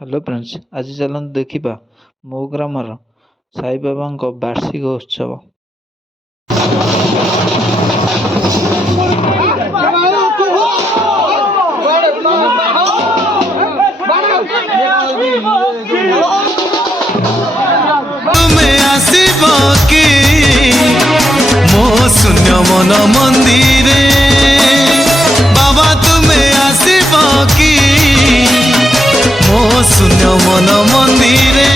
Hello friends, ଆଜି ଚାଲନ୍ତୁ ଦେଖିବା ମୋ ଗ୍ରାମର ସାଇବାବାଙ୍କ ବାର୍ଷିକ ଉତ୍ସବ। ତୁମେ ଆସିବ କି ମୋ ଶୂନ୍ୟ ମନ ମନ୍ଦିରେ, ବାବା ତୁମେ ଆସିବ କି ମୋ ଶୂନ୍ୟ ମନ ମନ୍ଦିରେ।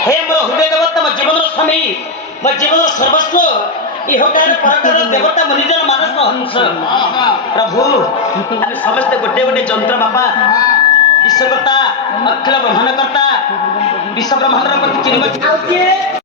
हे मोर हृदय देवता, मो जीवन स्वामी, मो जीवन सर्वस्व, इहकार परकार देवता मनिजन मानस हंस प्रभु, आम समस्त गोटे गोटे जंत्र बापा, विश्वकर्ता, अखिल ब्रह्मांडकर्ता, विश्व ब्रह्मांडर प्रति चिन्ह